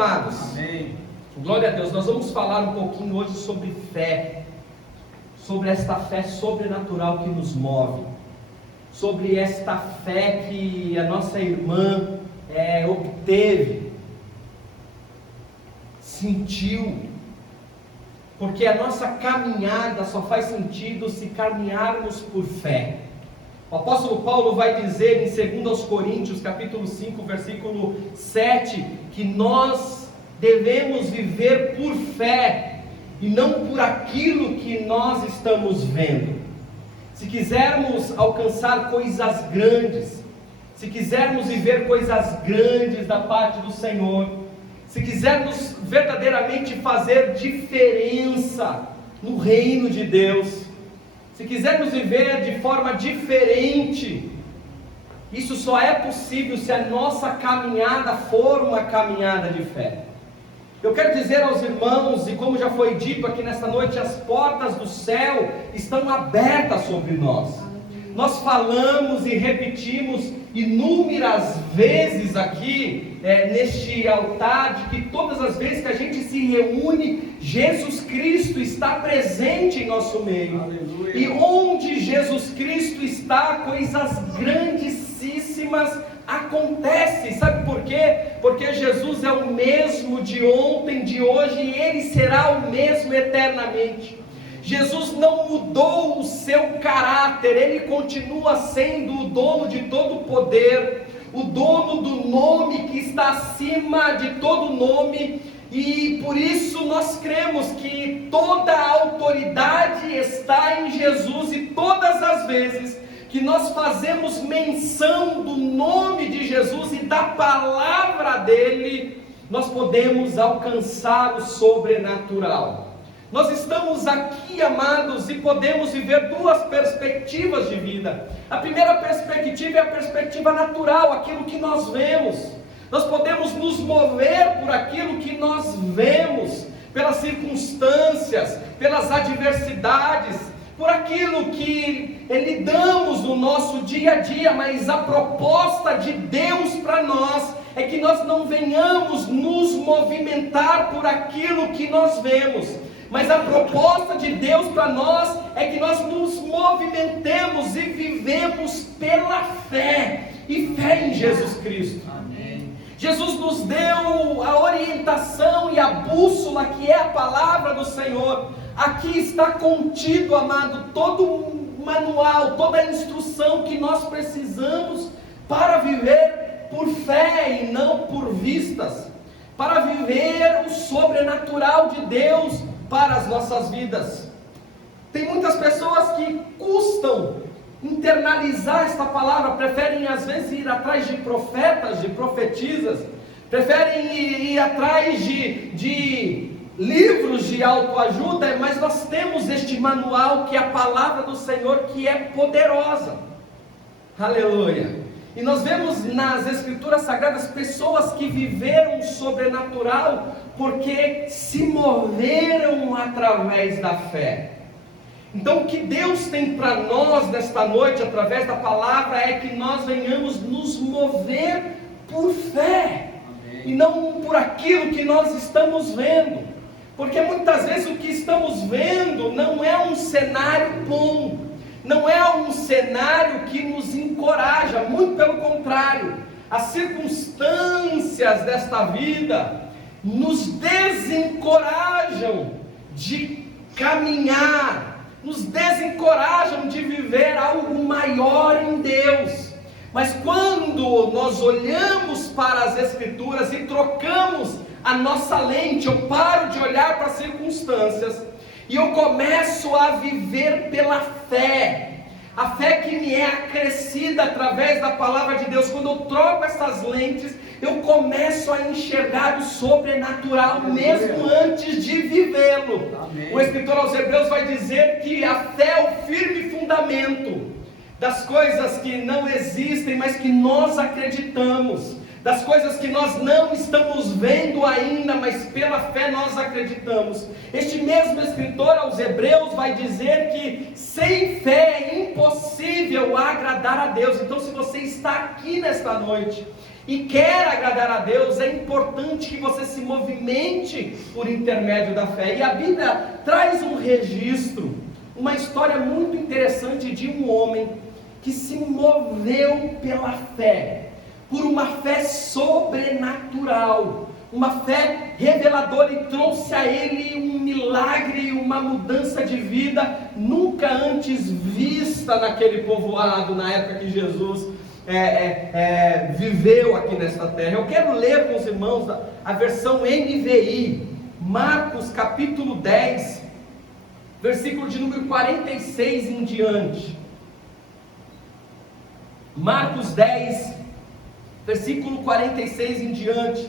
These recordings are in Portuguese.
Amados, Amém. glória a Deus. Nós vamos falar um pouquinho hoje sobre fé, sobre esta fé sobrenatural que nos move, sobre esta fé que a nossa irmã obteve, sentiu, porque a nossa caminhada só faz sentido se caminharmos por fé. O apóstolo Paulo vai dizer em 2 Coríntios, capítulo 5, versículo 7, que nós devemos viver por fé e não por aquilo que nós estamos vendo. Se quisermos alcançar coisas grandes, se quisermos viver coisas grandes da parte do Senhor, se quisermos verdadeiramente fazer diferença no reino de Deus, se quisermos viver de forma diferente, isso só é possível se a nossa caminhada for uma caminhada de fé. Eu quero dizer aos irmãos, e como já foi dito aqui nesta noite, as portas do céu estão abertas sobre nós. Nós falamos e repetimos inúmeras vezes aqui, neste altar, de que todas as vezes que a gente se reúne, Jesus Cristo está presente em nosso meio. Aleluia. E onde Jesus Cristo está, coisas grandíssimas acontecem. Sabe por quê? Porque Jesus é o mesmo de ontem, de hoje, e Ele será o mesmo eternamente. Jesus não mudou o seu caráter, Ele continua sendo o dono de todo o poder, o dono do nome que está acima de todo nome, e por isso nós cremos que toda a autoridade está em Jesus, e todas as vezes que nós fazemos menção do nome de Jesus e da palavra dele, nós podemos alcançar o sobrenatural. Nós estamos aqui, amados, e podemos viver duas perspectivas de vida. A primeira perspectiva é a perspectiva natural, aquilo que nós vemos. Nós podemos nos mover por aquilo que nós vemos, pelas circunstâncias, pelas adversidades, por aquilo que lidamos no nosso dia a dia, mas a proposta de Deus para nós é que nós não venhamos nos movimentar por aquilo que nós vemos, mas a proposta de Deus para nós é que nós nos movimentemos e vivemos pela fé, e fé em Jesus Cristo. Amém. Jesus nos deu a orientação e a bússola que é a palavra do Senhor. Aqui está contido, amado, todo o manual, toda a instrução que nós precisamos para viver por fé e não por vistas, para viver o sobrenatural de Deus para as nossas vidas. Tem muitas pessoas que custam internalizar esta palavra, preferem às vezes ir atrás de profetas, de profetisas, preferem ir atrás de livros de autoajuda, mas nós temos este manual que é a palavra do Senhor, que é poderosa. Aleluia! E nós vemos nas Escrituras Sagradas pessoas que viveram o sobrenatural porque se moveram através da fé. Então o que Deus tem para nós nesta noite, através da palavra, é que nós venhamos nos mover por fé. Amém. E não por aquilo que nós estamos vendo, porque muitas vezes o que estamos vendo não é um cenário bom, não é um cenário que nos encoraja, muito pelo contrário, as circunstâncias desta vida nos desencorajam de caminhar, nos desencorajam de viver algo maior em Deus. Mas quando nós olhamos para as Escrituras e trocamos a nossa lente, eu paro de olhar para as circunstâncias e eu começo a viver pela fé, a fé que me é acrescida através da palavra de Deus. Quando eu troco essas lentes, eu começo a enxergar o sobrenatural mesmo antes de vivê-lo. Amém. O escritor aos Hebreus vai dizer que a fé é o firme fundamento das coisas que não existem, mas que nós acreditamos, das coisas que nós não estamos vendo ainda, mas pela fé nós acreditamos. Este mesmo escritor aos Hebreus vai dizer que sem fé é impossível agradar a Deus. Então, se você está aqui nesta noite e quer agradar a Deus, é importante que você se movimente por intermédio da fé. E a Bíblia traz um registro, uma história muito interessante de um homem que se moveu pela fé, por uma fé sobrenatural, uma fé reveladora, e trouxe a ele um milagre, uma mudança de vida nunca antes vista naquele povoado, na época que Jesus viveu aqui nesta terra. Eu quero ler com os irmãos a versão NVI, Marcos capítulo 10, versículo de número 46 em diante. Marcos 10, versículo 46 em diante.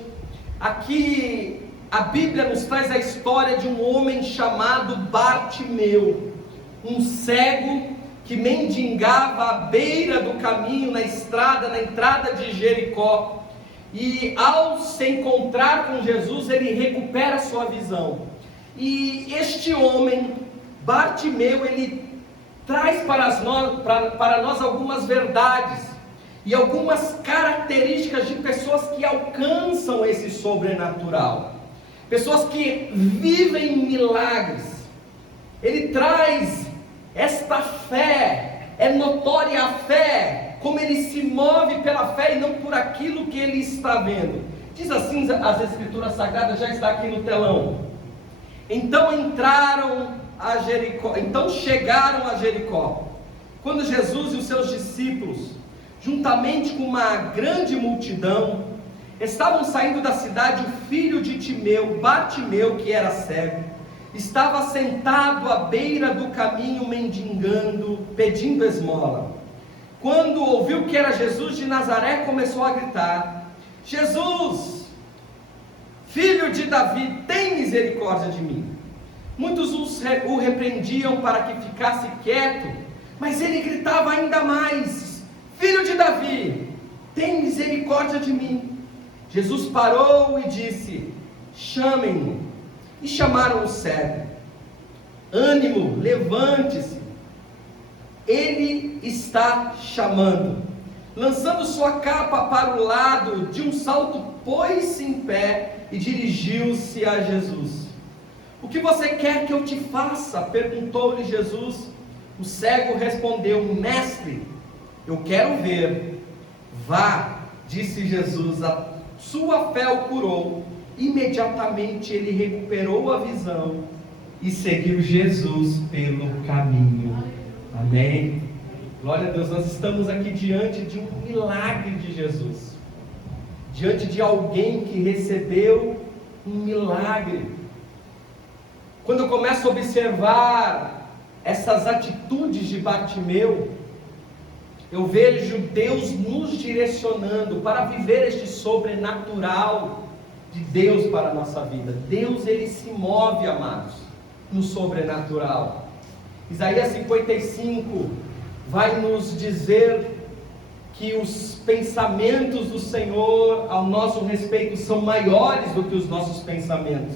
Aqui a Bíblia nos traz a história de um homem chamado Bartimeu, um cego que mendigava à beira do caminho, na entrada de Jericó. E ao se encontrar com Jesus, ele recupera sua visão. E este homem, Bartimeu, ele traz para nós algumas verdades e algumas características de pessoas que alcançam esse sobrenatural, pessoas que vivem milagres. Ele traz esta fé, é notória a fé, como ele se move pela fé e não por aquilo que ele está vendo. Diz assim as Escrituras Sagradas, já está aqui no telão. Então chegaram a Jericó, quando Jesus e os seus discípulos, juntamente com uma grande multidão, estavam saindo da cidade, o filho de Timeu, Bartimeu, que era cego, estava sentado à beira do caminho mendigando, pedindo esmola. Quando ouviu que era Jesus de Nazaré, começou a gritar: Jesus, filho de Davi, tem misericórdia de mim. Muitos o repreendiam para que ficasse quieto, mas ele gritava ainda mais: Filho de Davi, tem misericórdia de mim. Jesus parou e disse: chamem-no. E chamaram o cego. Ânimo, levante-se, ele está chamando. Lançando sua capa para o lado, de um salto pôs-se em pé e dirigiu-se a Jesus. O que você quer que eu te faça? Perguntou-lhe Jesus. O cego respondeu: Mestre, eu quero ver. Vá, disse Jesus, a sua fé o curou. Imediatamente ele recuperou a visão e seguiu Jesus pelo caminho. Amém? Glória a Deus. Nós estamos aqui diante de um milagre de Jesus, diante de alguém que recebeu um milagre. Quando eu começo a observar essas atitudes de Bartimeu, eu vejo Deus nos direcionando para viver este sobrenatural de Deus para a nossa vida. Deus, ele se move, amados, no sobrenatural. Isaías 55 vai nos dizer que os pensamentos do Senhor ao nosso respeito são maiores do que os nossos pensamentos.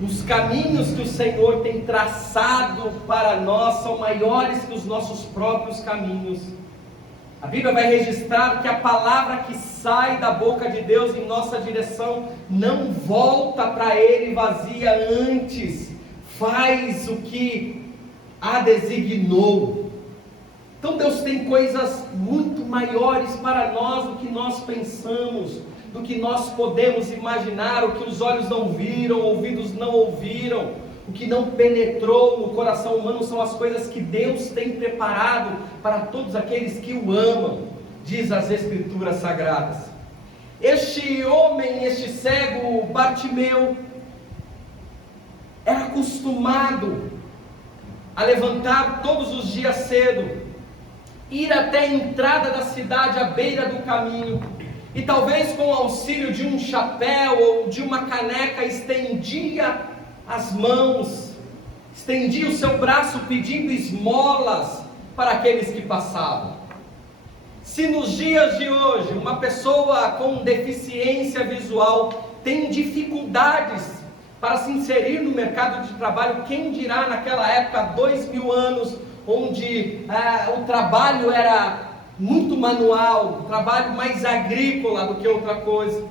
Os caminhos que o Senhor tem traçado para nós são maiores que os nossos próprios caminhos. A Bíblia vai registrar que a palavra que sai da boca de Deus em nossa direção não volta para Ele vazia, antes faz o que a designou. Então Deus tem coisas muito maiores para nós do que nós pensamos, do que nós podemos imaginar. O que os olhos não viram, ouvidos não ouviram, o que não penetrou no coração humano, são as coisas que Deus tem preparado para todos aqueles que o amam, diz as Escrituras Sagradas. Este homem, este cego, Bartimeu, era acostumado a levantar todos os dias cedo, ir até a entrada da cidade, à beira do caminho, e talvez com o auxílio de um chapéu ou de uma caneca, estendia as mãos, estendia o seu braço pedindo esmolas para aqueles que passavam. Se nos dias de hoje uma pessoa com deficiência visual tem dificuldades para se inserir no mercado de trabalho, quem dirá naquela época, 2000 anos, onde o trabalho era muito manual, trabalho mais agrícola do que outra coisa.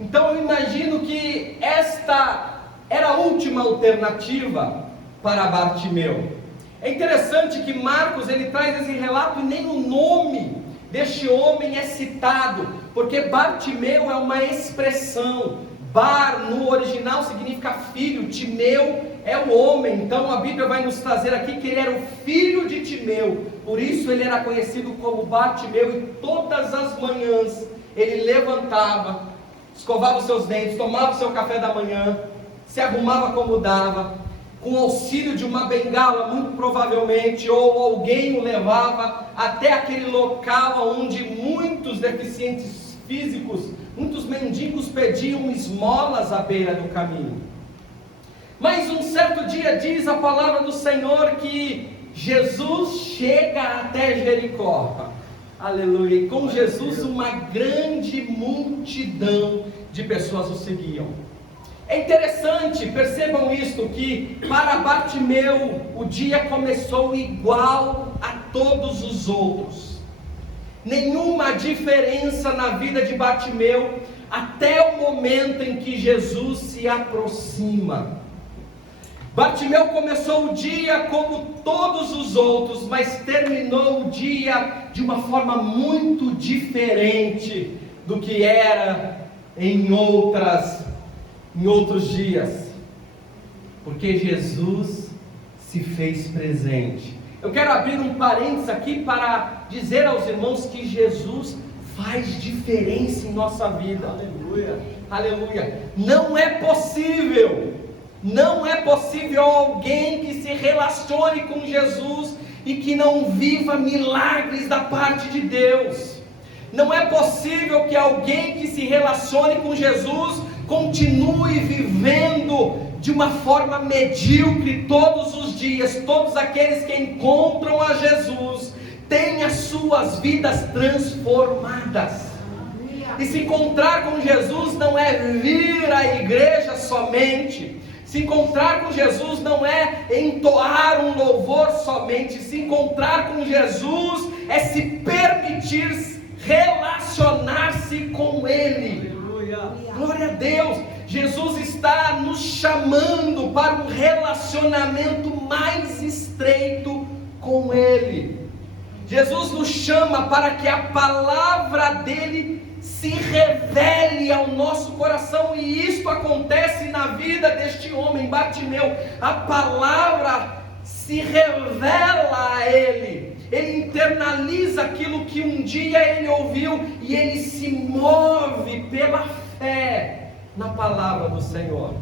Então eu imagino que esta era a última alternativa para Bartimeu. É interessante que Marcos ele traz esse relato e nem o nome deste homem é citado, porque Bartimeu é uma expressão. Bar no original significa filho, Timeu é o homem. Então a Bíblia vai nos trazer aqui que ele era o filho de Timeu, por isso ele era conhecido como Bartimeu. E todas as manhãs ele levantava, escovava os seus dentes, tomava o seu café da manhã, se arrumava como dava, com auxílio de uma bengala, muito provavelmente, ou alguém o levava até aquele local onde muitos deficientes físicos, muitos mendigos pediam esmolas à beira do caminho. Mas um certo dia diz a palavra do Senhor que Jesus chega até Jericó. Aleluia! E com Jesus uma grande multidão de pessoas o seguiam. É interessante, percebam isto, que para Bartimeu o dia começou igual a todos os outros. Nenhuma diferença na vida de Bartimeu, até o momento em que Jesus se aproxima. Bartimeu começou o dia como todos os outros, mas terminou o dia de uma forma muito diferente do que era em outros dias, porque Jesus se fez presente. Eu quero abrir um parênteses aqui para dizer aos irmãos que Jesus faz diferença em nossa vida. Aleluia, aleluia. Não é possível alguém que se relacione com Jesus e que não viva milagres da parte de Deus. Não é possível que alguém que se relacione com Jesus continue vivendo de uma forma medíocre todos os dias. Todos aqueles que encontram a Jesus têm as suas vidas transformadas. E se encontrar com Jesus não é vir à igreja somente. Se encontrar com Jesus não é entoar um louvor somente. Se encontrar com Jesus é se permitir relacionar-se com Ele. Glória a Deus. Jesus está nos chamando para um relacionamento mais estreito com Ele. Jesus nos chama para que a palavra dEle se revele ao nosso coração, e isto acontece na vida deste homem, Bartimeu. A palavra se revela a ele, ele internaliza aquilo que um dia ele ouviu, e ele se move pela fé na palavra do Senhor.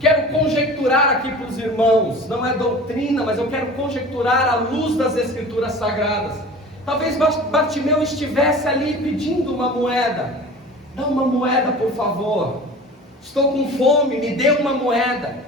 Quero conjecturar aqui para os irmãos, não é doutrina, mas eu quero conjecturar à luz das Escrituras Sagradas. Talvez Bartimeu estivesse ali pedindo uma moeda. Dá uma moeda, por favor. Estou com fome, me dê uma moeda.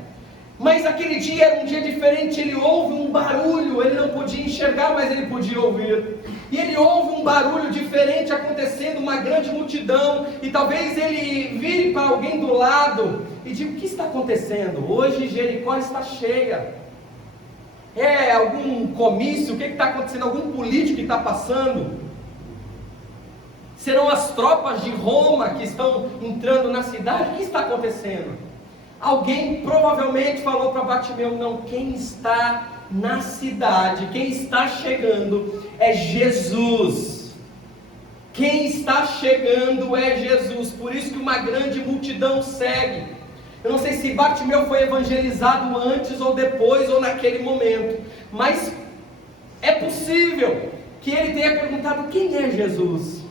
Mas aquele dia era um dia diferente. Ele ouve um barulho. Ele não podia enxergar, mas ele podia ouvir. E ele ouve um barulho diferente acontecendo, uma grande multidão. E talvez ele vire para alguém do lado e diga: o que está acontecendo? Hoje Jericó está cheia. É algum comício? O que está acontecendo? Algum político que está passando? Serão as tropas de Roma que estão entrando na cidade? O que está acontecendo? Alguém provavelmente falou para Bartimeu: não, quem está na cidade, quem está chegando é Jesus. Quem está chegando é Jesus. Por isso que uma grande multidão segue. Eu não sei se Bartimeu foi evangelizado antes ou depois, ou naquele momento, mas é possível que ele tenha perguntado: quem é Jesus?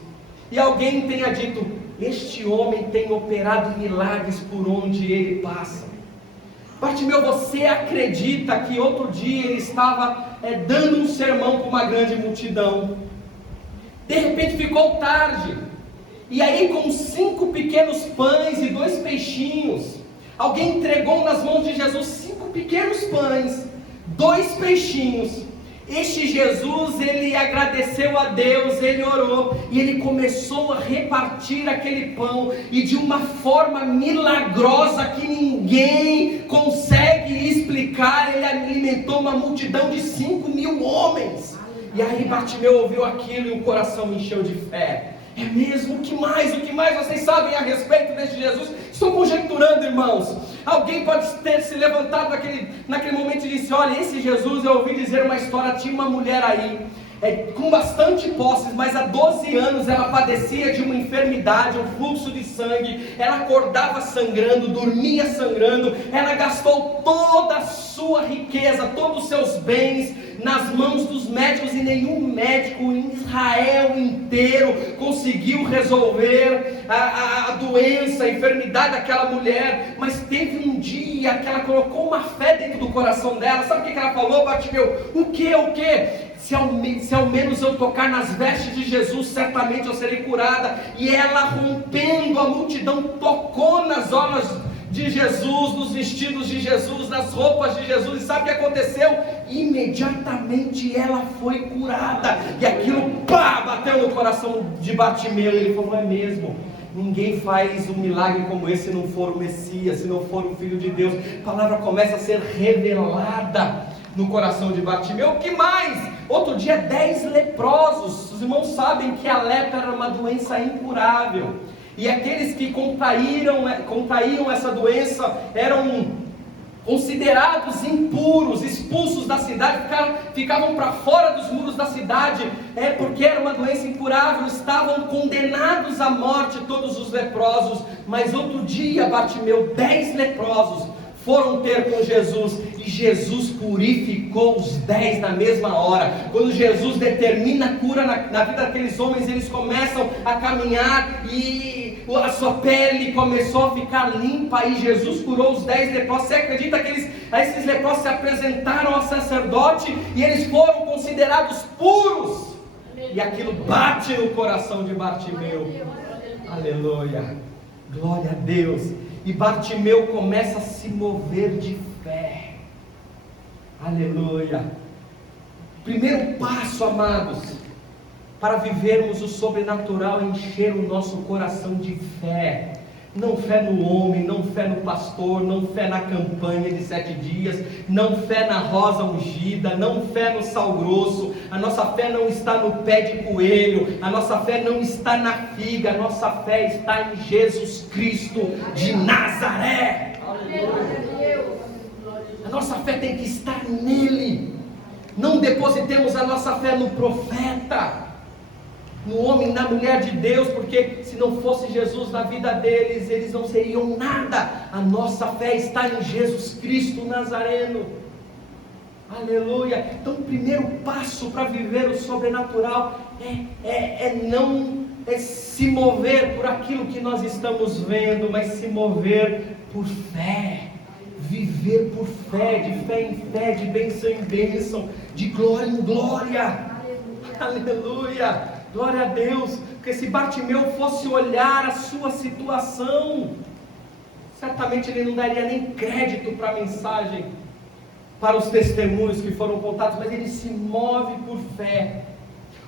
E alguém tenha dito: este homem tem operado milagres por onde ele passa. Bartimeu, você acredita que outro dia ele estava dando um sermão para uma grande multidão? De repente ficou tarde, e aí com 5 pequenos pães e 2 peixinhos, alguém entregou nas mãos de Jesus 5 pequenos pães, 2 peixinhos. Este Jesus, ele agradeceu a Deus, ele orou, e ele começou a repartir aquele pão, e de uma forma milagrosa que ninguém consegue explicar, ele alimentou uma multidão de 5.000 homens. E aí Bartimeu ouviu aquilo e o coração encheu de fé. É mesmo? O que mais vocês sabem a respeito deste Jesus? Estou conjecturando, irmãos. Alguém pode ter se levantado naquele momento e disse: olha, esse Jesus, eu ouvi dizer uma história, tinha uma mulher aí, com bastante posses, mas há 12 anos ela padecia de uma enfermidade, um fluxo de sangue, ela acordava sangrando, dormia sangrando, ela gastou toda a sua riqueza, todos os seus bens nas mãos dos médicos, e nenhum médico em Israel inteiro conseguiu resolver a doença, a enfermidade daquela mulher. Mas teve um dia que ela colocou uma fé dentro do coração dela. Sabe o que ela falou, Bartimeu? O que? Se ao menos eu tocar nas vestes de Jesus, certamente eu serei curada. E ela, rompendo a multidão, tocou nas orlas de Jesus, nos vestidos de Jesus, nas roupas de Jesus. E sabe o que aconteceu? Imediatamente ela foi curada. E aquilo, bateu no coração de Bartimeu. E ele falou: é mesmo, ninguém faz um milagre como esse se não for o Messias, se não for o Filho de Deus. A palavra começa a ser revelada no coração de Bartimeu. O que mais? Outro dia, 10 leprosos. Os irmãos sabem que a lepra era uma doença incurável, e aqueles que contraíam essa doença eram considerados impuros, expulsos da cidade, ficavam para fora dos muros da cidade, porque era uma doença incurável, estavam condenados à morte todos os leprosos. Mas outro dia, Bartimeu, 10 leprosos foram ter com Jesus, e Jesus purificou os 10 na mesma hora. Quando Jesus determina a cura na vida daqueles homens, eles começam a caminhar, e a sua pele começou a ficar limpa, e Jesus curou os 10 leprosos. Você acredita que esses leprosos se apresentaram ao sacerdote, e eles foram considerados puros? E aquilo bate no coração de Bartimeu. Aleluia, glória a Deus. E Bartimeu começa a se mover de fé. Aleluia. Primeiro passo, amados, para vivermos o sobrenatural, é encher o nosso coração de fé. Não fé no homem, não fé no pastor, não fé na campanha de 7 dias, não fé na rosa ungida, não fé no sal grosso. A nossa fé não está no pé de coelho, a nossa fé não está na figa, a nossa fé está em Jesus Cristo de Nazaré. A nossa fé tem que estar nele. Não depositemos a nossa fé no profeta, no homem, na mulher de Deus, porque se não fosse Jesus na vida deles, eles não seriam nada. A nossa fé está em Jesus Cristo Nazareno. Aleluia. Então o primeiro passo para viver o sobrenatural não se mover por aquilo que nós estamos vendo, mas se mover por fé. Viver por fé, de fé em fé, de bênção em bênção, de glória em glória. Aleluia. Glória a Deus. Porque se Bartimeu fosse olhar a sua situação, certamente ele não daria nem crédito para a mensagem, para os testemunhos que foram contados, mas ele se move por fé.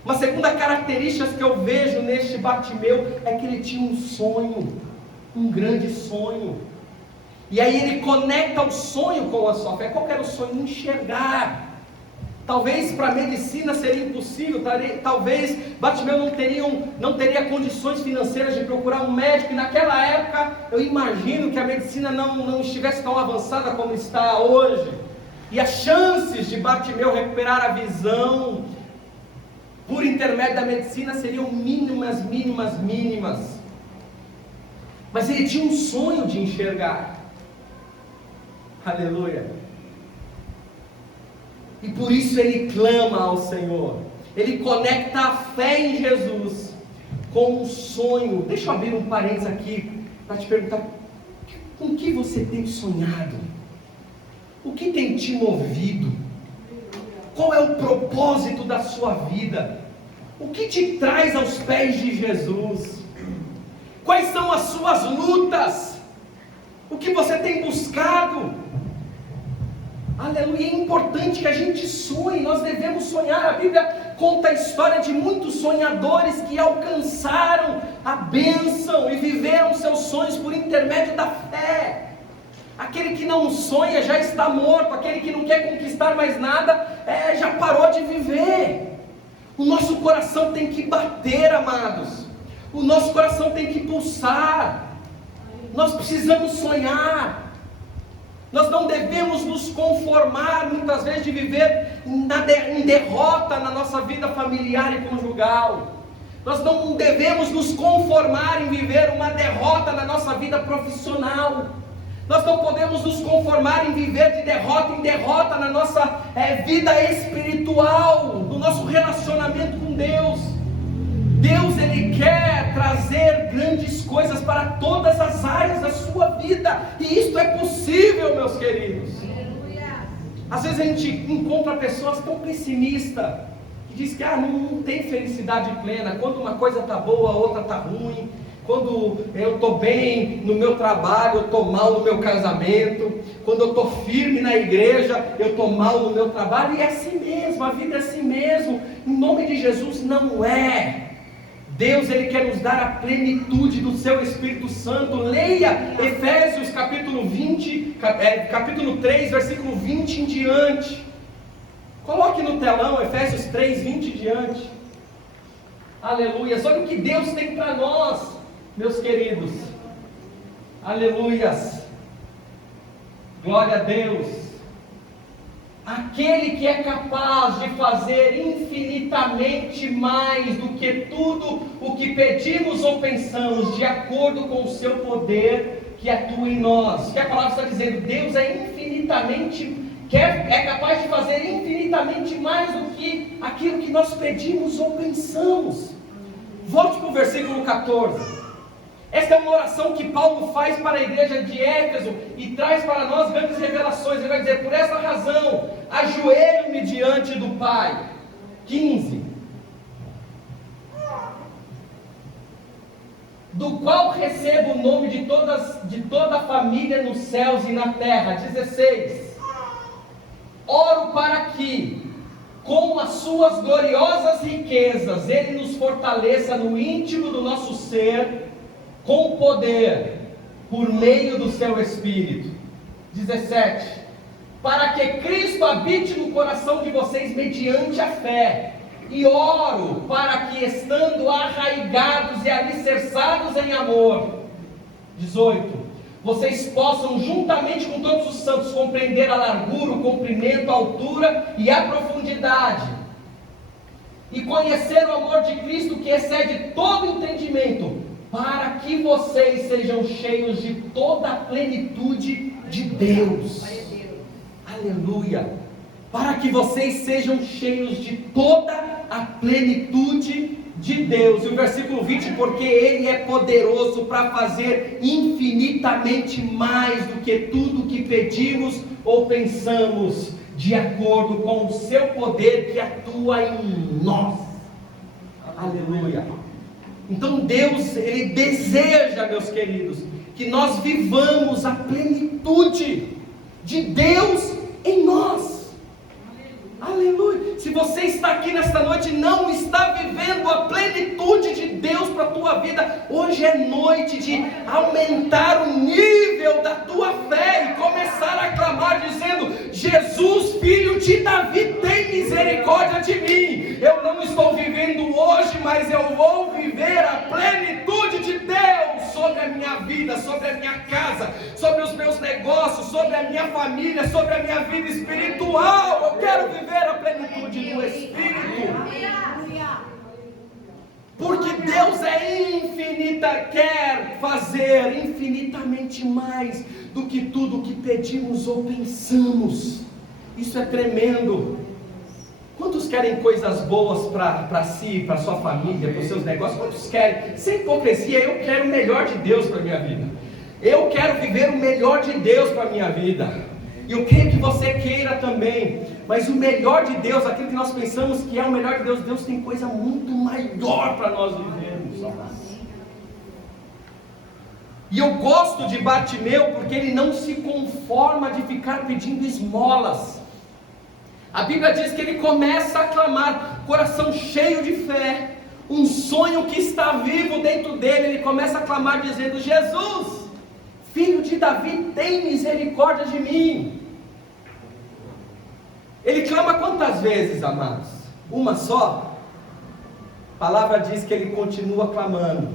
Uma segunda característica que eu vejo neste Bartimeu é que ele tinha um sonho, um grande sonho. E aí ele conecta o sonho com a sua fé. Qual que era o sonho? Enxergar. Talvez para a medicina seria impossível, talvez Bartimeu não teria condições financeiras de procurar um médico, e naquela época eu imagino que a medicina não estivesse tão avançada como está hoje, e as chances de Bartimeu recuperar a visão por intermédio da medicina seriam mínimas. Mas ele tinha um sonho de enxergar. Aleluia. E por isso ele clama ao Senhor. Ele conecta a fé em Jesus com um sonho. Deixa eu abrir um parênteses aqui para te perguntar: com que você tem sonhado? O que tem te movido? Qual é o propósito da sua vida? O que te traz aos pés de Jesus? Quais são as suas lutas? O que você tem buscado? Aleluia, é importante que a gente sonhe, nós devemos sonhar. A Bíblia conta a história de muitos sonhadores que alcançaram a bênção e viveram seus sonhos por intermédio da fé. Aquele que não sonha já está morto, aquele que não quer conquistar mais nada, já parou de viver. O nosso coração tem que bater, amados, o nosso coração tem que pulsar, nós precisamos sonhar. Nós não devemos nos conformar muitas vezes de viver em derrota na nossa vida familiar e conjugal. Nós não devemos nos conformar em viver uma derrota na nossa vida profissional. Nós não podemos nos conformar em viver de derrota em derrota na nossa vida espiritual, no nosso relacionamento com Deus. Deus, Ele quer trazer grandes coisas para todas as áreas da sua vida, e isto é possível, meus queridos. Às vezes a gente encontra pessoas tão pessimistas, que diz que não tem felicidade plena, quando uma coisa está boa, a outra está ruim, quando eu estou bem no meu trabalho, eu estou mal no meu casamento, quando eu estou firme na igreja, eu estou mal no meu trabalho, e é assim mesmo, a vida é assim mesmo. Em nome de Jesus, não é. Deus, Ele quer nos dar a plenitude do seu Espírito Santo. Leia Efésios capítulo 3, versículo 20 em diante. Coloque no telão Efésios 3, 20 em diante. Aleluia. Olha o que Deus tem para nós, meus queridos. Aleluias. Glória a Deus. Aquele que é capaz de fazer infinitamente mais do que tudo o que pedimos ou pensamos, de acordo com o seu poder que atua em nós. Que a palavra está dizendo, Deus é capaz de fazer infinitamente mais do que aquilo que nós pedimos ou pensamos. Volte para o versículo 14. Esta é uma oração que Paulo faz para a igreja de Éfeso e traz para nós grandes revelações. Ele vai dizer, por essa razão, ajoelho-me diante do Pai. 15. Do qual recebo o nome de toda a família nos céus e na terra. 16. Oro para que, com as suas gloriosas riquezas, Ele nos fortaleça no íntimo do nosso ser, com poder, por meio do seu Espírito. 17. Para que Cristo habite no coração de vocês mediante a fé. E oro para que, estando arraigados e alicerçados em amor. 18. Vocês possam, juntamente com todos os santos, compreender a largura, o comprimento, a altura e a profundidade. E conhecer o amor de Cristo, que excede todo entendimento, para que vocês sejam cheios de toda a plenitude de Deus. Aleluia. Para que vocês sejam cheios de toda a plenitude de Deus. E o versículo 20, porque Ele é poderoso para fazer infinitamente mais do que tudo que pedimos ou pensamos, de acordo com o seu poder que atua em nós. Aleluia. Então Deus, Ele deseja, meus queridos, que nós vivamos a plenitude de Deus em nós. Aleluia. Se você está aqui nesta noite e não está vivendo a plenitude de Deus para a tua vida, hoje é noite de aumentar o nível da tua fé e começar a clamar dizendo, Jesus, filho de Davi, tem misericórdia de mim. Eu não estou vivendo hoje, mas eu vou viver a plenitude de Deus sobre a minha vida, sobre a minha casa, sobre os meus negócios, sobre a minha família, sobre a minha vida espiritual. Eu quero viver a plenitude do Espírito, porque Deus é infinita, quer fazer infinitamente mais do que tudo que pedimos ou pensamos. Isso é tremendo. Quantos querem coisas boas para si, para sua família, para os seus negócios? Quantos querem? Sem hipocrisia, eu quero o melhor de Deus para a minha vida. Eu quero viver o melhor de Deus para a minha vida. E eu creio que você queira também. Mas o melhor de Deus, aquilo que nós pensamos que é o melhor de Deus, Deus tem coisa muito maior para nós vivermos. E eu gosto de Bartimeu porque ele não se conforma de ficar pedindo esmolas. A Bíblia diz que ele começa a clamar, coração cheio de fé, um sonho que está vivo dentro dele. Ele começa a clamar dizendo: Jesus, filho de Davi, tem misericórdia de mim. Ele clama quantas vezes, amados? Uma só? A palavra diz que ele continua clamando,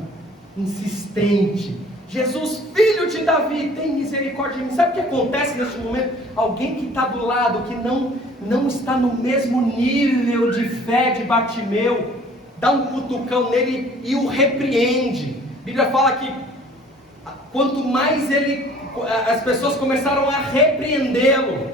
insistente: Jesus, filho de Davi, tem misericórdia de mim. Sabe o que acontece nesse momento? Alguém que está do lado, que não está no mesmo nível de fé de Bartimeu, dá um cutucão nele e o repreende. A Bíblia fala que quanto mais as pessoas começaram a repreendê-lo,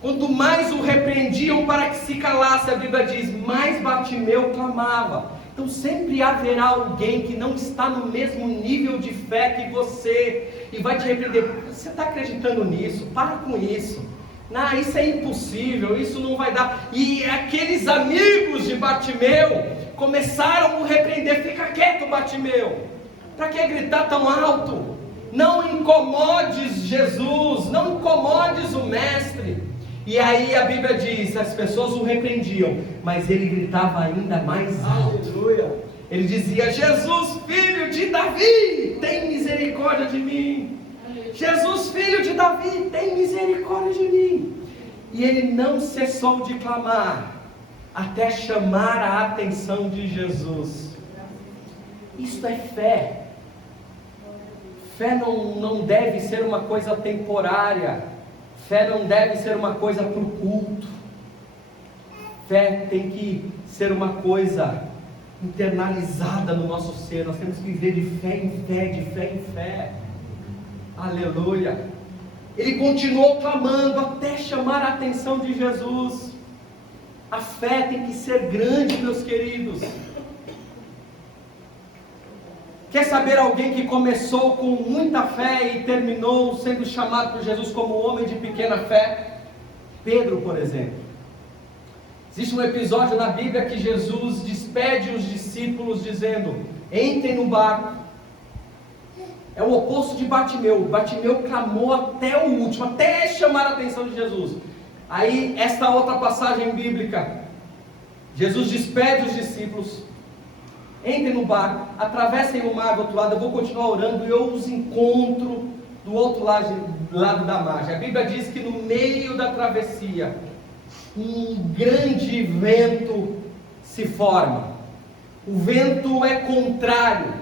quanto mais o repreendiam para que se calasse, a Bíblia diz, mais Bartimeu clamava. Então sempre haverá alguém que não está no mesmo nível de fé que você, e vai te repreender: você está acreditando nisso? Para com isso. Não, isso é impossível, isso não vai dar. E aqueles amigos de Bartimeu começaram a o repreender: fica quieto, Bartimeu, para que gritar tão alto? Não incomodes Jesus, não incomodes o mestre. E aí a Bíblia diz, as pessoas o repreendiam, mas ele gritava ainda mais alto. Aleluia. Ele dizia: Jesus, filho de Davi, tem misericórdia de mim. Jesus, filho de Davi, tem misericórdia de mim. E ele não cessou de clamar, até chamar a atenção de Jesus. Isso é fé. Fé não deve ser uma coisa temporária. Fé não deve ser uma coisa para o culto. Fé tem que ser uma coisa internalizada no nosso ser. Nós temos que viver de fé em fé, de fé em fé. Aleluia. Ele continuou clamando até chamar a atenção de Jesus. A fé tem que ser grande, meus queridos. Quer saber alguém que começou com muita fé e terminou sendo chamado por Jesus como homem de pequena fé? Pedro, por exemplo. Existe um episódio na Bíblia que Jesus despede os discípulos dizendo: entrem no barco. É o oposto de Bartimeu. Bartimeu clamou até o último, até chamar a atenção de Jesus. Aí, esta outra passagem bíblica, Jesus despede os discípulos: entrem no barco, atravessem o mar do outro lado, eu vou continuar orando e eu os encontro do outro lado da margem. A Bíblia diz que no meio da travessia, um grande vento se forma. O vento é contrário,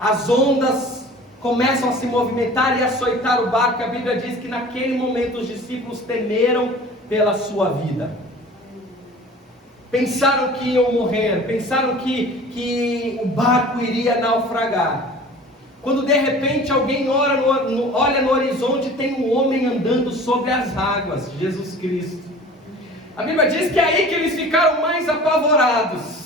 as ondas começam a se movimentar e açoitar o barco. A Bíblia diz que naquele momento os discípulos temeram pela sua vida. Pensaram que iam morrer, pensaram que o barco iria naufragar. Quando de repente alguém olha no horizonte e tem um homem andando sobre as águas, Jesus Cristo. A Bíblia diz que é aí que eles ficaram mais apavorados.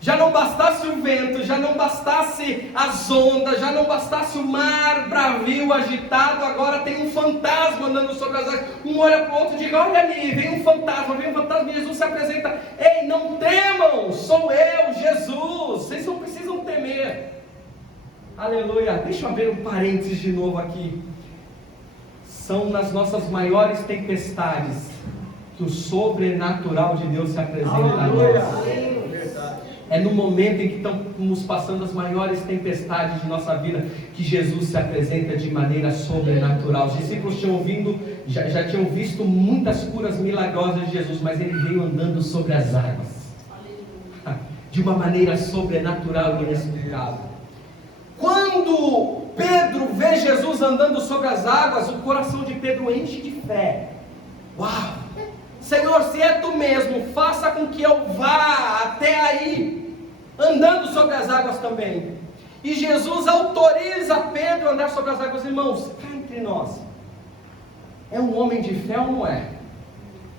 Já não bastasse o vento, já não bastasse as ondas, já não bastasse o mar bravio, agitado, agora tem um fantasma andando sobre as águas. Um olha para o outro e diz: olha ali, vem um fantasma, e Jesus se apresenta: ei, não temam, sou eu, Jesus, vocês não precisam temer. Aleluia. Deixa eu abrir um parênteses de novo aqui. São nas nossas maiores tempestades que o sobrenatural de Deus se apresenta a nós. É no momento em que estamos passando as maiores tempestades de nossa vida que Jesus se apresenta de maneira sobrenatural. Os discípulos já tinham visto muitas curas milagrosas de Jesus, mas ele veio andando sobre as águas de uma maneira sobrenatural e inexplicável. Quando Pedro vê Jesus andando sobre as águas, o coração de Pedro enche de fé. Uau! Senhor, se é tu mesmo, faça com que eu vá até aí, andando sobre as águas também. E Jesus autoriza Pedro a andar sobre as águas. Irmãos, cá entre nós, é um homem de fé ou não é?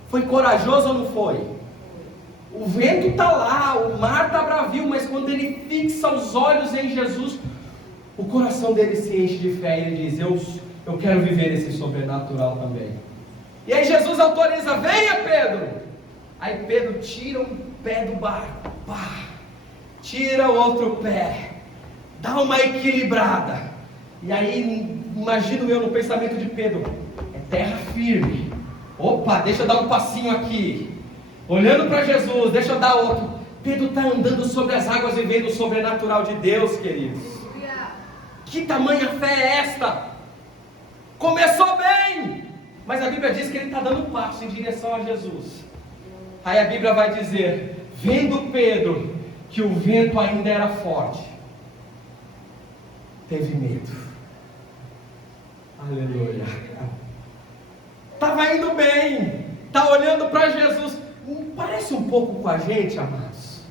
Foi corajoso ou não foi? O vento está lá, o mar está bravio, mas quando ele fixa os olhos em Jesus, o coração dele se enche de fé e ele diz: eu quero viver esse sobrenatural também. E aí Jesus autoriza: venha, Pedro. Aí Pedro tira um pé do barco, tira o outro pé, dá uma equilibrada. E aí, imagino eu no pensamento de Pedro, é terra firme. Opa, deixa eu dar um passinho aqui. Olhando para Jesus, deixa eu dar outro. Pedro está andando sobre as águas e vendo o sobrenatural de Deus, queridos. Que tamanha fé é esta? Começou bem, mas a Bíblia diz que ele está dando passo em direção a Jesus. Aí a Bíblia vai dizer, vendo Pedro que o vento ainda era forte, teve medo. Aleluia. Estava indo bem, está olhando para Jesus. Parece um pouco com a gente, amados.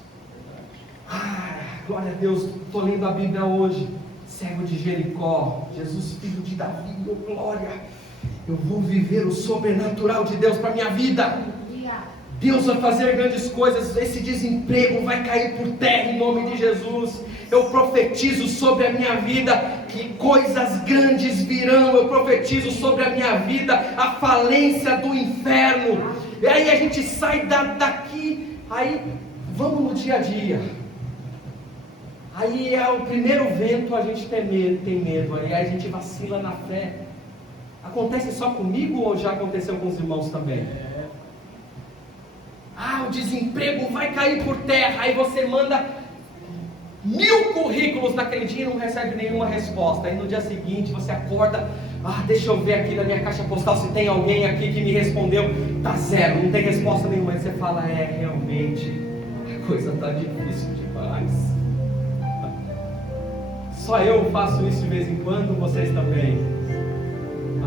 Glória a Deus, estou lendo a Bíblia hoje. Cego de Jericó, Jesus filho de Davi, oh glória. Eu vou viver o sobrenatural de Deus para a minha vida. Deus vai fazer grandes coisas. Esse desemprego vai cair por terra em nome de Jesus. Eu profetizo sobre a minha vida que coisas grandes virão. Eu profetizo sobre a minha vida a falência do inferno. E aí a gente sai daqui. Aí vamos no dia a dia. Aí é o primeiro vento, a gente tem medo. Aí a gente vacila na fé. Acontece só comigo ou já aconteceu com os irmãos também? O desemprego vai cair por terra. Aí você manda 1000 currículos naquele dia e não recebe nenhuma resposta. Aí no dia seguinte você acorda, deixa eu ver aqui na minha caixa postal se tem alguém aqui que me respondeu. Tá zero, não tem resposta nenhuma. Aí você fala, realmente a coisa tá difícil demais. Só eu faço isso de vez em quando, vocês também.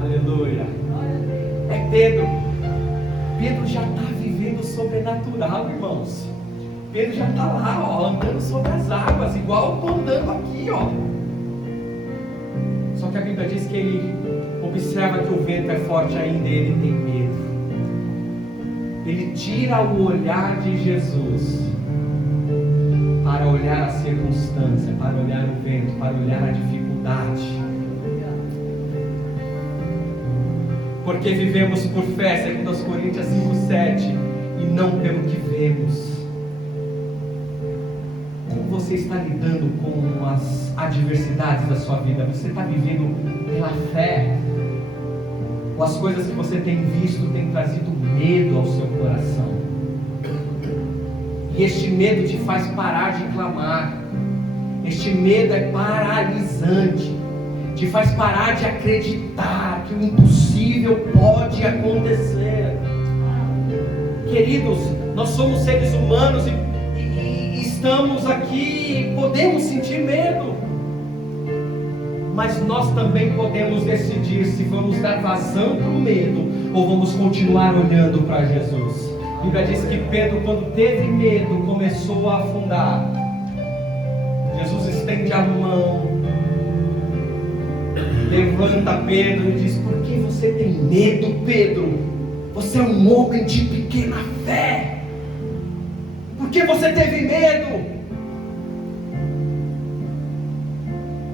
Aleluia. É Pedro. Pedro já está vivendo o sobrenatural, irmãos. Pedro já está lá, andando sobre as águas, igual eu estou andando aqui, Só que a Bíblia diz que ele observa que o vento é forte ainda, ele tem medo. Ele tira o olhar de Jesus para olhar a circunstância, para olhar o vento, para olhar a dificuldade. Porque vivemos por fé, 2 Coríntios 5:7, e não pelo que vemos. Como você está lidando com as adversidades da sua vida? Você está vivendo pela fé? Ou as coisas que você tem visto têm trazido medo ao seu coração? E este medo te faz parar de clamar. Este medo é paralisante. Te faz parar de acreditar que o impossível pode acontecer. Queridos, nós somos seres humanos e estamos aqui, podemos sentir medo. Mas nós também podemos decidir se vamos dar vazão para o medo ou vamos continuar olhando para Jesus. A Bíblia diz que Pedro, quando teve medo, começou a afundar. Jesus estende a mão, levanta Pedro e diz: por que você tem medo, Pedro? Você é um homem de pequena fé. Por que você teve medo?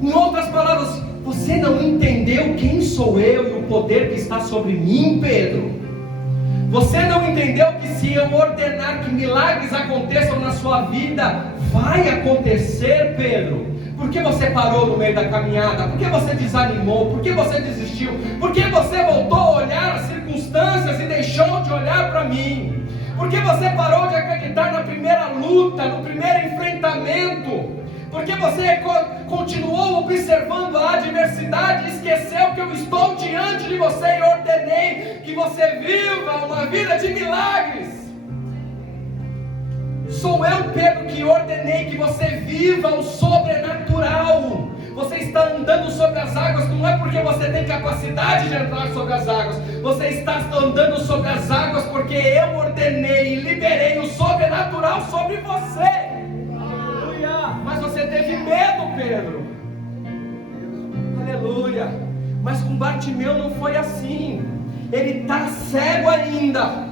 Em outras palavras, você não entendeu quem sou eu e o poder que está sobre mim, Pedro? Você não entendeu que se eu ordenar que milagres aconteçam na sua vida, vai acontecer, Pedro? Por que você parou no meio da caminhada? Por que você desanimou? Por que você desistiu? Por que você voltou a olhar as circunstâncias e deixou de olhar para mim? Por que você parou de acreditar na primeira luta, no primeiro enfrentamento? Por que você continuou observando a adversidade e esqueceu que eu estou diante de você e ordenei que você viva uma vida de milagres? Sou eu, Pedro, que ordenei que você viva o sobrenatural. Você está andando sobre as águas, não é porque você tem capacidade de entrar sobre as águas. Você está andando sobre as águas porque eu ordenei e liberei o sobrenatural sobre você. Mas você teve medo, Pedro. Aleluia. Mas com Bartimeu não foi assim. Ele está cego ainda,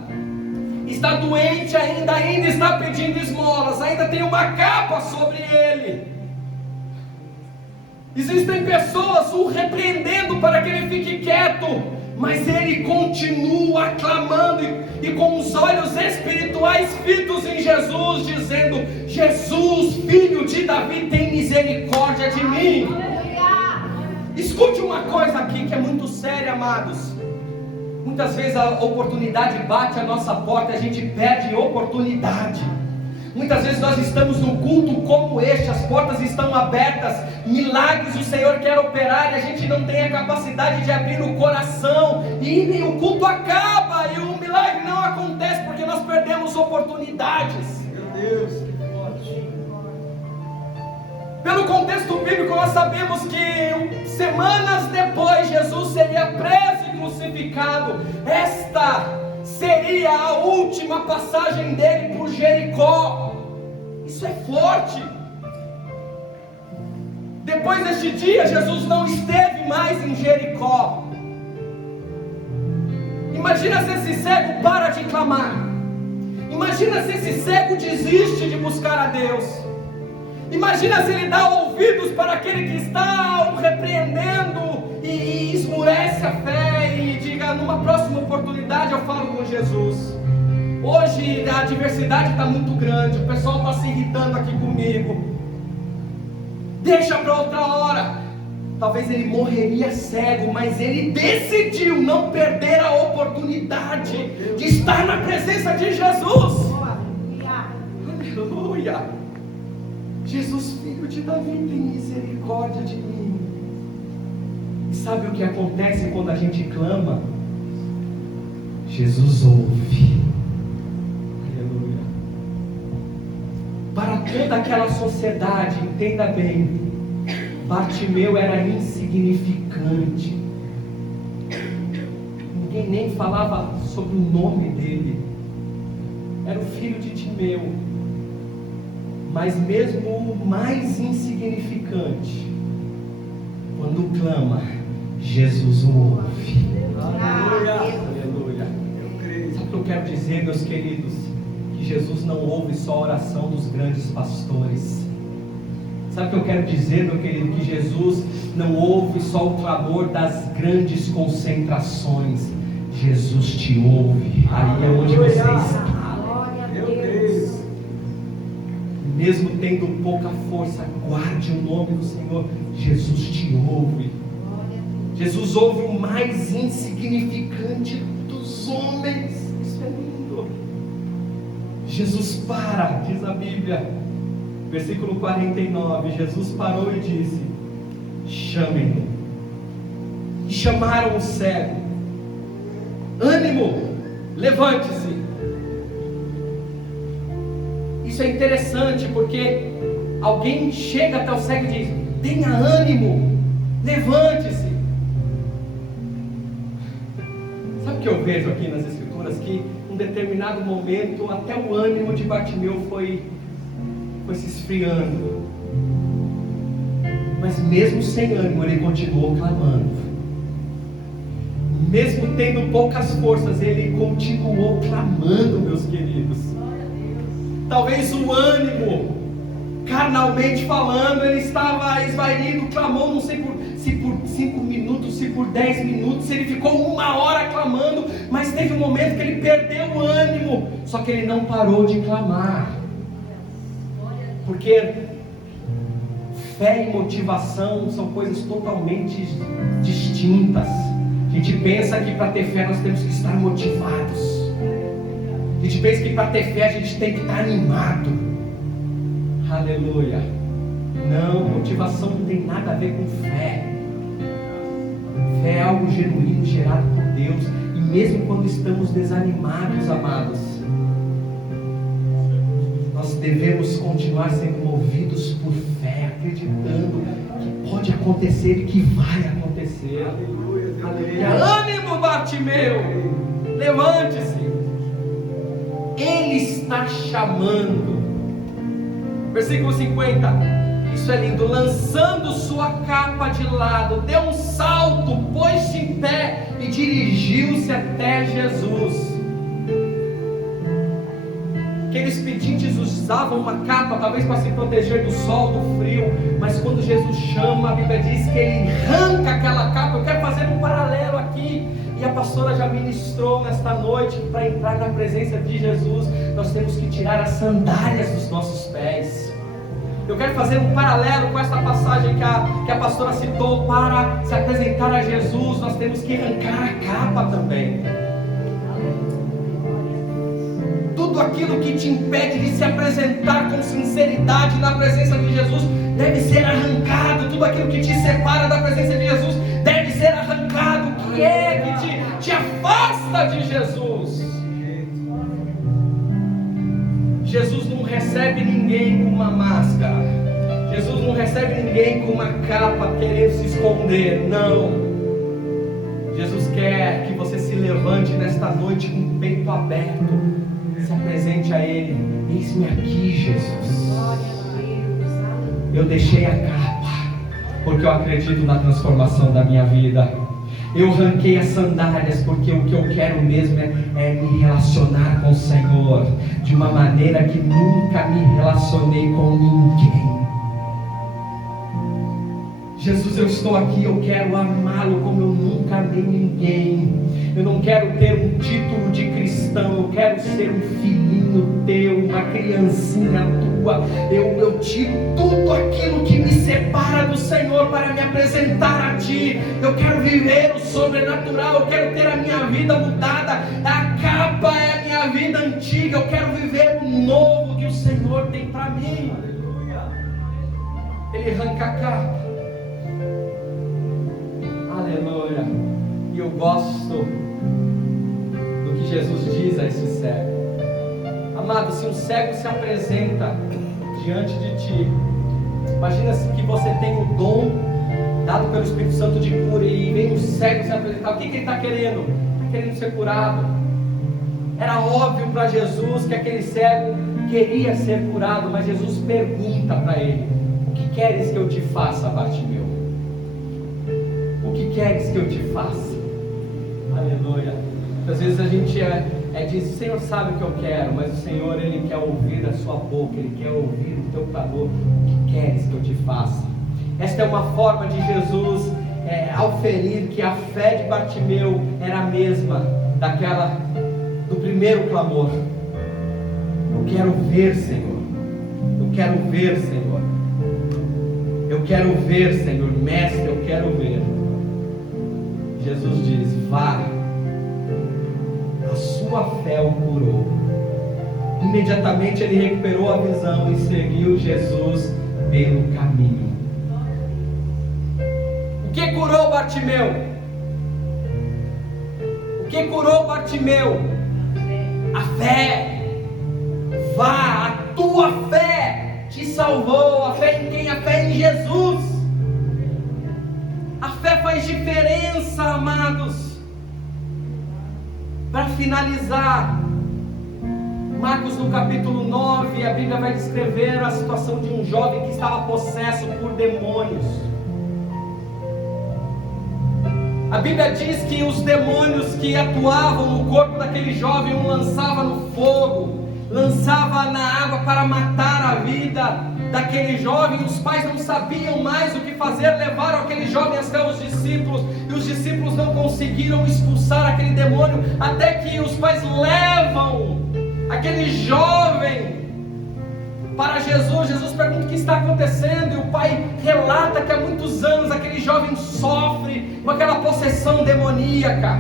está doente ainda está pedindo esmolas, ainda tem uma capa sobre ele. Existem pessoas o repreendendo para que ele fique quieto, mas ele continua clamando e com os olhos espirituais fitos em Jesus, dizendo: Jesus, filho de Davi, tem misericórdia de mim. Escute uma coisa aqui que é muito séria, amados. Muitas vezes a oportunidade bate à nossa porta e a gente perde oportunidade. Muitas vezes nós estamos num culto como este, as portas estão abertas, milagres o Senhor quer operar e a gente não tem a capacidade de abrir o coração, e o culto acaba e o milagre não acontece porque nós perdemos oportunidades. Meu Deus, que forte. Pelo contexto bíblico nós sabemos que semanas depois Jesus seria preso e crucificado. Esta seria a última passagem dele por Jericó. Isso é forte. Depois deste dia, Jesus não esteve mais em Jericó. Imagina se esse cego para de clamar. Imagina se esse cego desiste de buscar a Deus. Imagina se ele dá ouvidos para aquele que está o repreendendo e esmurece a fé e diga: numa próxima oportunidade eu falo com Jesus. Hoje a diversidade está muito grande, o pessoal está se irritando aqui comigo, deixa para outra hora. Talvez ele morreria cego, mas ele decidiu não perder a oportunidade de estar na presença de Jesus. Aleluia. Jesus, filho de Davi, tem misericórdia de mim. E sabe o que acontece quando a gente clama? Jesus ouve. Aleluia. Para toda aquela sociedade, entenda bem, Bartimeu era insignificante. Ninguém nem falava sobre o nome dele. Era o filho de Timeu. Mas mesmo o mais insignificante, quando clama, Jesus o ouve. Aleluia. Aleluia. Sabe o que eu quero dizer, meus queridos? Que Jesus não ouve só a oração dos grandes pastores. Sabe o que eu quero dizer, meu querido? Que Jesus não ouve só o clamor das grandes concentrações. Jesus te ouve. Aí é onde você está. Meu Deus. Mesmo tendo pouca força, guarde o nome do Senhor. Jesus te ouve. Jesus ouve o mais insignificante dos homens. Isso é lindo. Jesus para, diz a Bíblia, versículo 49. Jesus parou e disse: chamem-no. E chamaram o cego. Ânimo, levante-se. Isso é interessante porque alguém chega até o cego e diz: tenha ânimo, levante-se. Sabe o que eu vejo aqui nas Escrituras? Que em um determinado momento até o ânimo de Bartimeu foi se esfriando, mas mesmo sem ânimo ele continuou clamando. Mesmo tendo poucas forças, ele continuou clamando, meus queridos. Talvez o ânimo, carnalmente falando, ele estava esvaído, clamou, não sei se por 5 minutos, se por 10 minutos, se ele ficou 1 hora clamando, mas teve um momento que ele perdeu o ânimo, só que ele não parou de clamar, porque fé e motivação são coisas totalmente distintas. A gente pensa que para ter fé nós temos que estar motivados. A gente pensa que para ter fé a gente tem que estar animado. Aleluia. Não, motivação não tem nada a ver com fé. Fé é algo genuíno, gerado por Deus. E mesmo quando estamos desanimados, amados, nós devemos continuar sendo movidos por fé, acreditando que pode acontecer e que vai acontecer. Aleluia. Aleluia. Ânimo, Bartimeu, levante-se. Ele está chamando. Versículo 50. Isso é lindo. Lançando sua capa de lado, deu um salto, pôs-se em pé e dirigiu-se até Jesus. Aqueles pedintes usavam uma capa, talvez para se proteger do sol, do frio, mas quando Jesus chama, a Bíblia diz que ele arranca aquela capa. Eu quero fazer um paralelo aqui, e a pastora já ministrou nesta noite, que para entrar na presença de Jesus, nós temos que tirar as sandálias dos nossos pés. Eu quero fazer um paralelo com essa passagem que a pastora citou. Para se apresentar a Jesus, nós temos que arrancar a capa também. Tudo aquilo que te impede de se apresentar com sinceridade na presença de Jesus deve ser arrancado. Tudo aquilo que te separa da presença de Jesus deve ser arrancado. O que é que te afasta de Jesus? Jesus não recebe ninguém com uma máscara. Jesus não recebe ninguém com uma capa querendo se esconder. Não. Jesus quer que você se levante nesta noite com o peito aberto. Se apresente a Ele. Eis-me aqui, Jesus. Eu deixei a capa, porque eu acredito na transformação da minha vida. Eu arranquei as sandálias, porque o que eu quero mesmo é me relacionar com o Senhor de uma maneira que nunca me relacionei com ninguém. Jesus, eu estou aqui, eu quero amá-lo como eu nunca amei ninguém. Eu não quero ter um título de cristão, eu quero ser um filhinho teu, uma criancinha tua. Eu tiro tudo aquilo que me separa do Senhor para me apresentar a ti. Eu quero viver o sobrenatural, eu quero ter a minha vida mudada. A capa é a minha vida antiga, eu quero viver o novo que o Senhor tem para mim. Ele arranca a capa. Aleluia. E eu gosto do que Jesus diz a esse cego. Amado, se um cego se apresenta diante de ti, imagina que você tem o dom dado pelo Espírito Santo de cura, e vem um cego se apresentar. O que ele está querendo? Está querendo ser curado. Era óbvio para Jesus que aquele cego queria ser curado, mas Jesus pergunta para ele: o que queres que eu te faça, Bartimeu? O que queres que eu te faça? Aleluia. Às vezes a gente diz: Senhor sabe o que eu quero, mas o Senhor, Ele quer ouvir a sua boca, Ele quer ouvir o teu clamor. O que queres que eu te faça? Esta é uma forma de Jesus auferir que a fé de Bartimeu era a mesma do primeiro clamor. Eu quero ver, Senhor. Eu quero ver, Senhor. Eu quero ver, Senhor. Mestre, eu quero ver. Jesus diz: vá, a sua fé o curou. Imediatamente ele recuperou a visão e seguiu Jesus pelo caminho. O que curou Bartimeu? O que curou Bartimeu? A fé. Vá, a tua fé te salvou. A fé em quem? A fé em Jesus. A fé faz diferença, amados. Para finalizar, Marcos no capítulo 9, a Bíblia vai descrever a situação de um jovem que estava possesso por demônios. A Bíblia diz que os demônios que atuavam no corpo daquele jovem o lançava no fogo, lançava na água para matar a vida daquele jovem. Os pais não sabiam mais o que fazer, levaram aquele jovem até os discípulos, e os discípulos não conseguiram expulsar aquele demônio, até que os pais levam aquele jovem para Jesus. Jesus pergunta o que está acontecendo, e o pai relata que há muitos anos aquele jovem sofre com aquela possessão demoníaca,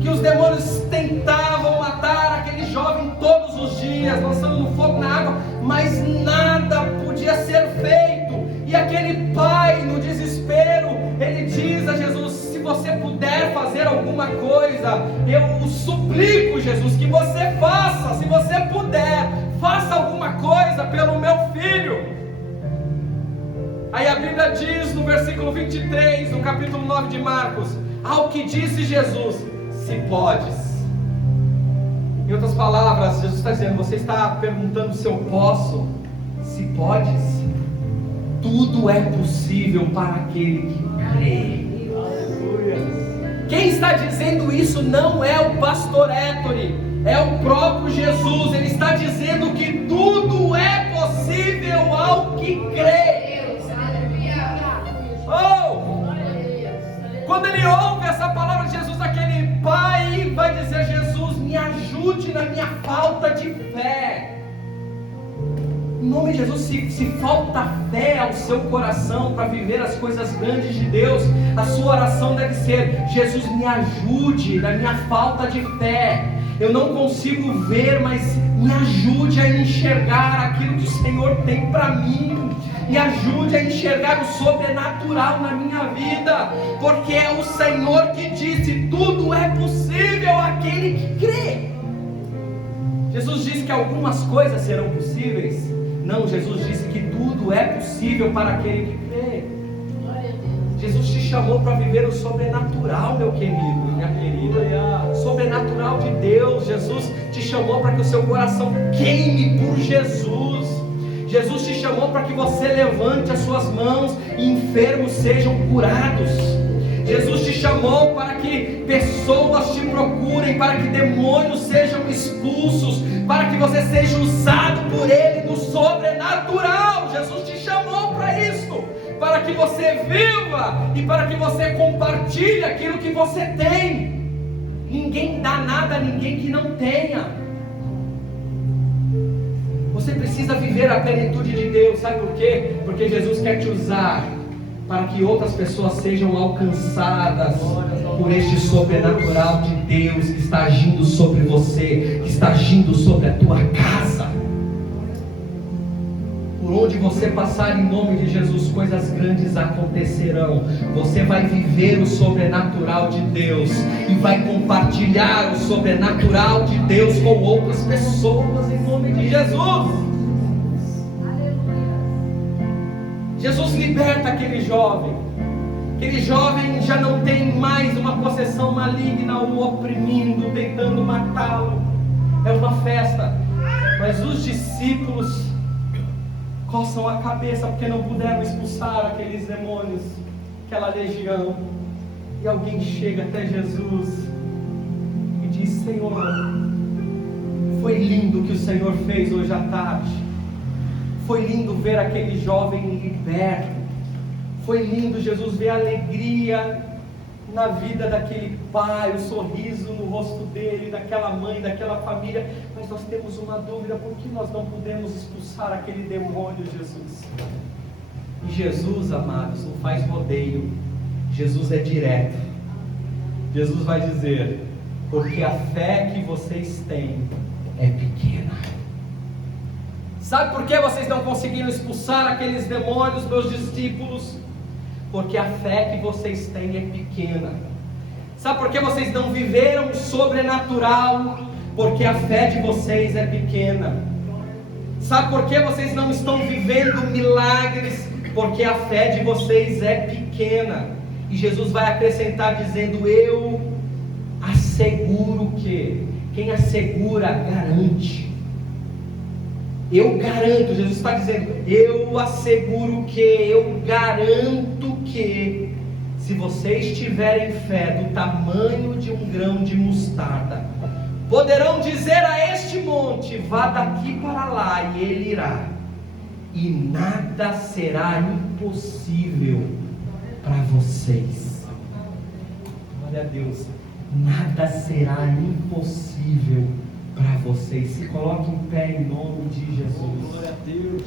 que os demônios tentavam matar aquele jovem todos os dias, lançando no fogo, na água, mas nada podia ser feito. E aquele pai, no desespero, ele diz a Jesus: se você puder fazer alguma coisa, eu suplico, Jesus, que você faça. Se você puder, faça alguma coisa pelo meu filho. Aí a Bíblia diz no versículo 23, no capítulo 9 de Marcos: ao que disse Jesus: se podes. Em outras palavras, Jesus está dizendo: você está perguntando se eu posso? Se podes. Tudo é possível para aquele que crê. Quem está dizendo isso não é o pastor Ettore. é o próprio Jesus. Ele está dizendo que tudo é possível ao que crê. Quando ele ouve essa palavra de Jesus, aquele pai vai dizer: Jesus, me ajude na minha falta de fé. Em nome de Jesus, se falta fé ao seu coração para viver as coisas grandes de Deus, a sua oração deve ser: Jesus, me ajude na minha falta de fé. Eu não consigo ver, mas me ajude a enxergar aquilo que o Senhor tem para mim. Me ajude a enxergar o sobrenatural na minha vida, porque é o Senhor que disse: tudo é possível àquele que crê. Jesus disse que algumas coisas serão possíveis? Não, Jesus disse que tudo é possível para aquele que crê. Jesus te chamou para viver o sobrenatural, meu querido, minha querida. Sobrenatural de Deus. Jesus te chamou para que o seu coração queime por Jesus. Jesus te chamou para que você levante as suas mãos e enfermos sejam curados. Jesus te chamou para que pessoas te procurem, para que demônios sejam expulsos, para que você seja usado por Ele no sobrenatural. Jesus te chamou para isso, para que você viva e para que você compartilhe aquilo que você tem. Ninguém dá nada a ninguém que não tenha. Você precisa viver a plenitude de Deus, sabe por quê? Porque Jesus quer te usar para que outras pessoas sejam alcançadas por este sobrenatural de Deus que está agindo sobre você, que está agindo sobre a tua casa. Por onde você passar, em nome de Jesus, coisas grandes acontecerão. Você vai viver o sobrenatural de Deus e vai compartilhar o sobrenatural de Deus com outras pessoas, em nome de Jesus. Jesus liberta aquele jovem. Aquele jovem já não tem mais uma possessão maligna o oprimindo, tentando matá-lo. É uma festa. Mas os discípulos coçam a cabeça porque não puderam expulsar aqueles demônios, aquela legião. E alguém chega até Jesus e diz: Senhor, foi lindo o que o Senhor fez hoje à tarde. Foi lindo ver aquele jovem liberto. Foi lindo, Jesus, ver a alegria na vida daquele pai, o sorriso no rosto dele, daquela mãe, daquela família. Mas nós temos uma dúvida: por que nós não podemos expulsar aquele demônio, Jesus? E Jesus, amados, não faz rodeio. Jesus é direto. Jesus vai dizer: porque a fé que vocês têm é pequena. Sabe por que vocês não conseguiram expulsar aqueles demônios, meus discípulos? Porque a fé que vocês têm é pequena. Sabe por que vocês não viveram o sobrenatural? Porque a fé de vocês é pequena. Sabe por que vocês não estão vivendo milagres? Porque a fé de vocês é pequena. E Jesus vai acrescentar dizendo: eu asseguro que quem assegura garante. Eu garanto, Jesus está dizendo: eu asseguro que, eu garanto que, se vocês tiverem fé do tamanho de um grão de mostarda, poderão dizer a este monte: vá daqui para lá, e ele irá, e nada será impossível para vocês. Glória a Deus. Nada será impossível para vocês. Se coloque em pé em nome de Jesus. Glória a Deus.